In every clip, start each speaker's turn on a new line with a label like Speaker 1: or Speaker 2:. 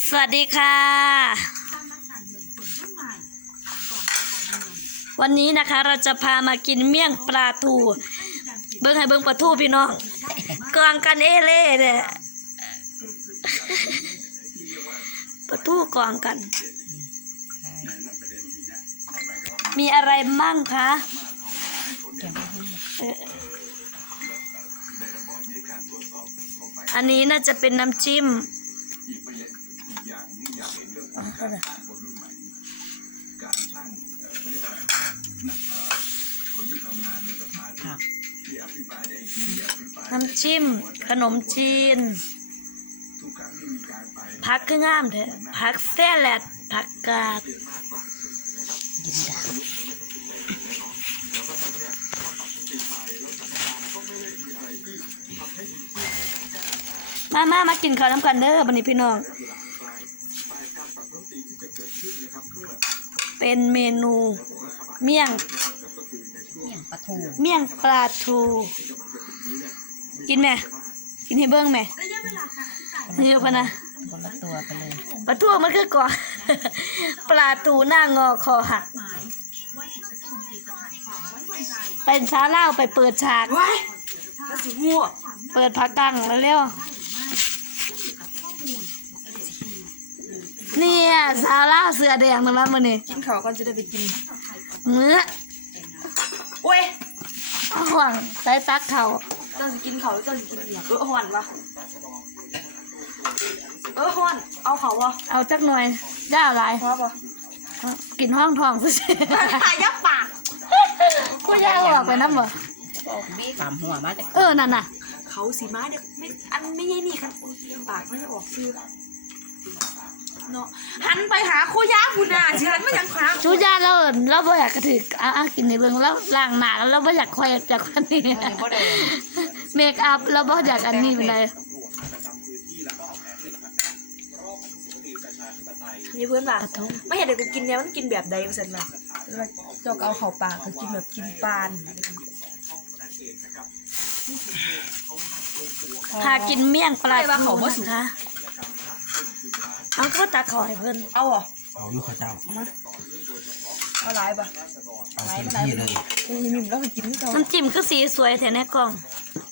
Speaker 1: สวัสดีค่ะวันนี้นะคะเราจะพามากินเมี่ยงปลาทูเบิ้งให้เบิ้งปลาทูพี่น้องกองกันเอเล่เนี่ยปลาทูกองกันมีอะไรมั่งคะอันนี้น่าจะเป็นน้ำจิ้มน้ำจิ้มขนมจีนผักคืองามเถอะผักแซ่แลดผักกาดมากินข้าวน้ำกันเด้อบัดนี้พี่น้องเป็นเมนูเมี่ยงปลาทูกินไหมกินให้เบิ้งไหมนี่พะนะคนละตัวไปเลยปลาทูมันคือก่อนปลาทูหน้างอคอหักเป็นช้าเล่าไปเปิดฉากเปิดพักกังแล้วเร็วเนี่ยสาวเล่าเสือแดงนะมันนี่
Speaker 2: กินข้าวก่อนจะได้ไปกิน
Speaker 1: เนื้อ
Speaker 2: โอ้ย
Speaker 1: ห่วงใส่ตักเขา
Speaker 2: เจ้าจะกินข้าวเจ้าจะกินอย่างห่อนวะห่อนเอาเขาวะ
Speaker 1: เอาจักหน่อยย่าอะไร
Speaker 2: พอปะ
Speaker 1: กินห้องทองซิ
Speaker 2: หายยับปาก
Speaker 1: ก็ย่าออกไปน้ำบ่
Speaker 2: บี้ตามหัวมา
Speaker 1: แต่นั่นน่ะ
Speaker 2: เขาสีม้าเด็กไม่อันไม่ใช่นี่ครับปากไม่ได้ออกชื่อเนาะหันไปหาโคย่าคุณน่ะฉันไม่ยังค้าง
Speaker 1: ชูย่าเราบ่อยากกระถึกกินในเรื่องแล้วล้างหน้าแล้วเราบ่อยากคอยจากคนนี้เมคอัพเราบ่อยากอันนี้เป็นไร
Speaker 2: นี่เพื่อนป่ะไม่เห็นเด็กกูกินเนี่ยมันกินแบบใดมาสันมาเจ้าเอาเข่าปากก็กินแบบกินปาน
Speaker 1: พากินเมี่ยงปลาทูนะคะเอาข้าวตาขอให้เพิ่น
Speaker 2: เอาเหรอ
Speaker 3: เอาลูกข้าเจ้า
Speaker 2: เอาลายปะ
Speaker 3: เอาเต็มที่เลย
Speaker 2: นิ่มแล้วก็กิน
Speaker 1: น้ำจิ้มคือสีสวยแถวในกล่อง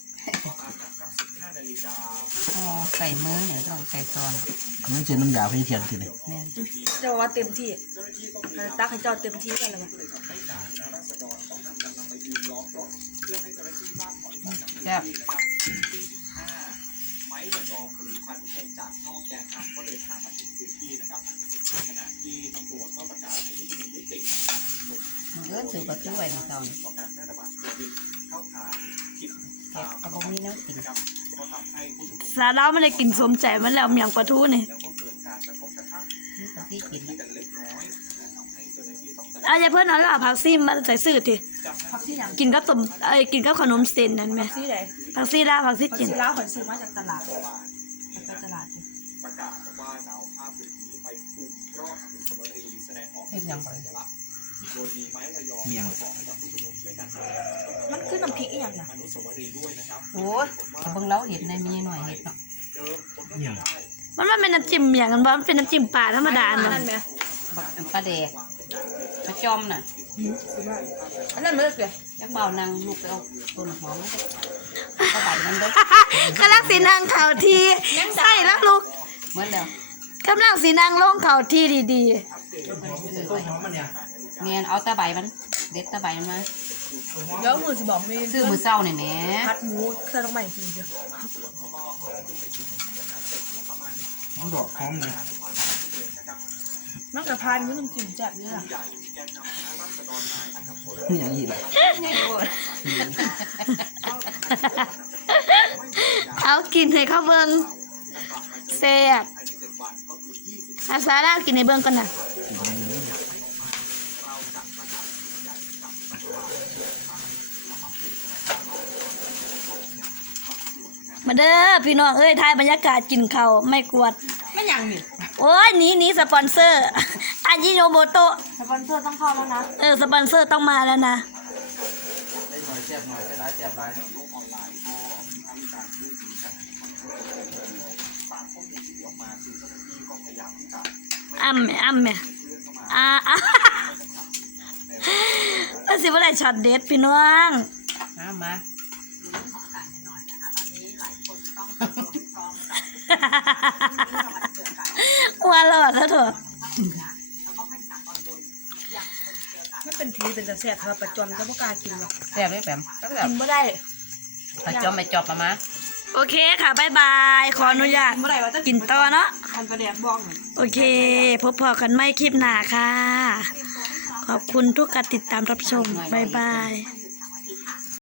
Speaker 4: ใส่มือเนี่ยต้องใส่ซอน
Speaker 3: นั่นเจอน้ำยาพี่เทียนทีเลย
Speaker 2: เจ้าว่าเต็มที่ตักให้เจ้าเต็มที่กันเลยมั้ย
Speaker 4: แซ่บมันก็ถือประตูไว้ในซอนแกะกระบอกนี้น้ำกิน
Speaker 1: สาเราไม่ได้กินสมใจมันแล้วเมี่ยงปลาทูนี่อย่าเพิ่นเอาล่ะผักซีมาใส่ซื่อทีกินกับต้มกินกับขนมเส้นนั่นไหมผักซีลาผักซี
Speaker 2: กินลาขนซื้อมาจากตลาดไปตลาด
Speaker 4: เห็นยังไง
Speaker 3: เมี่ยง
Speaker 2: มันคือน้ำพริกอย่างน่ะ
Speaker 4: โอ้ยเบิ่งแล้วเห็นในมีหน่อยเห็ดเนาะ
Speaker 3: เมี่ยง
Speaker 1: มันเป็นน้ำจิ้มเมี่ยงกันบ่มันเป็นน้ำจิ้มปลาธรรมดาเนาะ
Speaker 4: ปลาแดกปลาจอมน่ะ
Speaker 2: อันนั้นมันเลย
Speaker 4: ยังเบานางลูกไปเอาต้นหอมก็ใบมันด้วย
Speaker 1: กำลังสีนางเข่าทีใส่แล้วลูก
Speaker 4: เหมือนเดิม
Speaker 1: กำลังสีนางลงเข่าทีดี
Speaker 3: ต้นหอมมันเนี่ย
Speaker 4: เมียนเอาตะใบมันเด็ดตะใบมันมา
Speaker 2: เดี๋ยวมือสิบอกมี
Speaker 4: ซื้อมือเศร้าเนี่ยแหม่
Speaker 2: ผัดหมูใส่ลงไปทีเดียว
Speaker 3: หอมดอกหอมเลย
Speaker 2: มันกระพานนี่น้ำจิ้มแจ่บนี่แหละ
Speaker 3: นี่อย่างนี้เลย
Speaker 1: เอากินให้เขาเบิ่งแซ่บอาสาลากินในเบิ่งก่อนนะมาเด้อพี่น้องเอ้ยถ่ายบรรยากาศกินข้าวไม่กวด
Speaker 2: ไม่ยังนี่
Speaker 1: โอ้ยหนีสปอนเซอร์อายิโนโมโตะ
Speaker 2: สปอนเซอร์ต้องเข้าแล้วนะ
Speaker 1: สปอนเซอร์ต้องมาแล้วนะ
Speaker 3: เ
Speaker 1: อ้ำแม่ว่าสิว่าได้ช็อตเด็ดพี่น้อง
Speaker 4: มา
Speaker 1: หัวหลอดซะเถอะ
Speaker 2: มันเป็นทีเป็นตะแซ่บเธอประจอนก็บ่กล้ากินหรอก
Speaker 4: แซ่บไหมแปมแซ่บ
Speaker 2: กินบ่ได้
Speaker 4: ถ้าจอมไม่จอบมา
Speaker 1: โอเคค่ะบ๊ายบายขออนุญาต
Speaker 2: กินบ่ได้ว่าจะ
Speaker 1: กินต่อเนาะ
Speaker 2: คันประแดกบ้องน่ะ
Speaker 1: โอเคพบพอกันไม่คลิปหน้าค่ะ ขอบคุณทุกการติดตามรับชมบ๊ายบาย